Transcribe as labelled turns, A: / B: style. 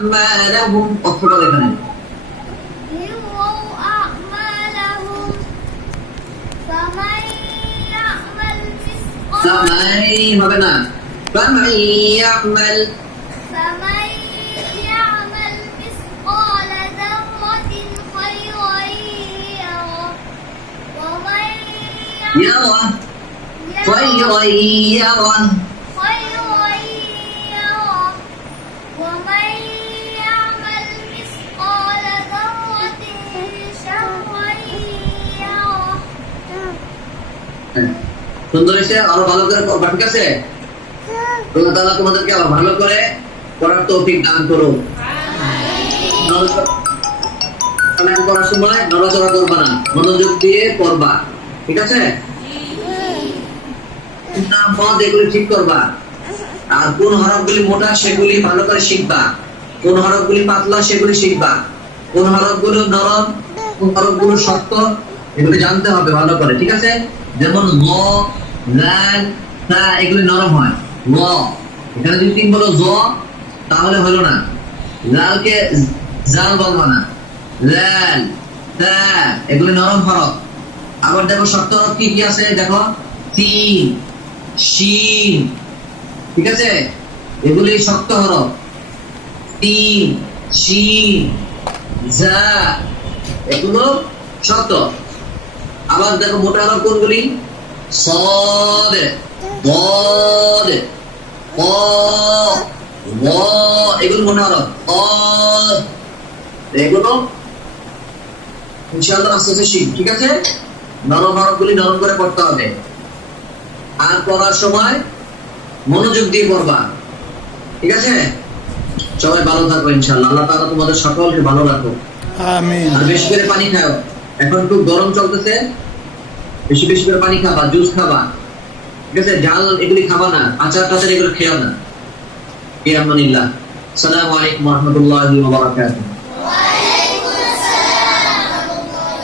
A: أعمالهم وكل ابن
B: يروا أعمالهم فمن يعمل
A: فمن يعمل فمن يعمل
B: فمن يعمل مثقال ذرة خيرا يره ومن يعمل
A: يره
B: خيرا يره
A: সুন্দর হয়েছে? আরও ভালো করে করবা ঠিক আছে আল্লাহ তাআলা তোমাদেরকে আরও ভালো করে করার তৌফিক দান করুন। কালাম করার সময় নড়াচড়া করবা না। মনোযোগ দিয়ে পড়বা ঠিক আছে? নাম পদ এগুলি ঠিক করবা। আর কোন হরফগুলি মোটা সেগুলি ভালো করে শিখবা। কোন হরফগুলি পাতলা সেগুলি শিখবা। কোন হরফগুলো নরম, কোন হরফগুলো শক্ত এগুলি জানতে হবে, ভালো করে, ঠিক আছে? যেমন ল লাল তা, এগুলি নরম হয়। ল এখানে যদি তিন বলো জ, তাহলে হলো না। লালকে জাল বলব না। লাল তা, এগুলি নরম হরফ। আবার দেখো শক্ত হরফ কি কি আছে? দেখো, তিন, শিন, ঠিক আছে? এগুলি শক্ত হরফ। তিন, শিন যা এগুলো শক্ত। আবার দেখো মোটা হরফ কোনগুলি? সদ বদ ক ব এগুলো মোটা অদ এগুলো? ইনশাআল্লাহ আস্তে আস্তে শিখ ঠিক আছে? নরম হরফগুলি নরম করে পড়তে হবে। আর পড়ার সময় মনোযোগ দিয়ে পড়বা। ঠিক আছে? সবাই ভালো থাকো ইনশাআল্লাহ। আল্লাহ তাআলা তোমাদের সকলকে ভালো রাখো
C: আমিন।
A: আর বেশি করে পানি খাও। এখন খুব গরম চলতেছে, বেশি বেশি করে পানি খাবা, জুস খাবা। ঠিক আছে? জাল এগুলি খাবা না, আচার টাচার এগুলো খেও না। ইয়ামানিল্লাহ সালামু আলাইকুম রহমতুল্লাহ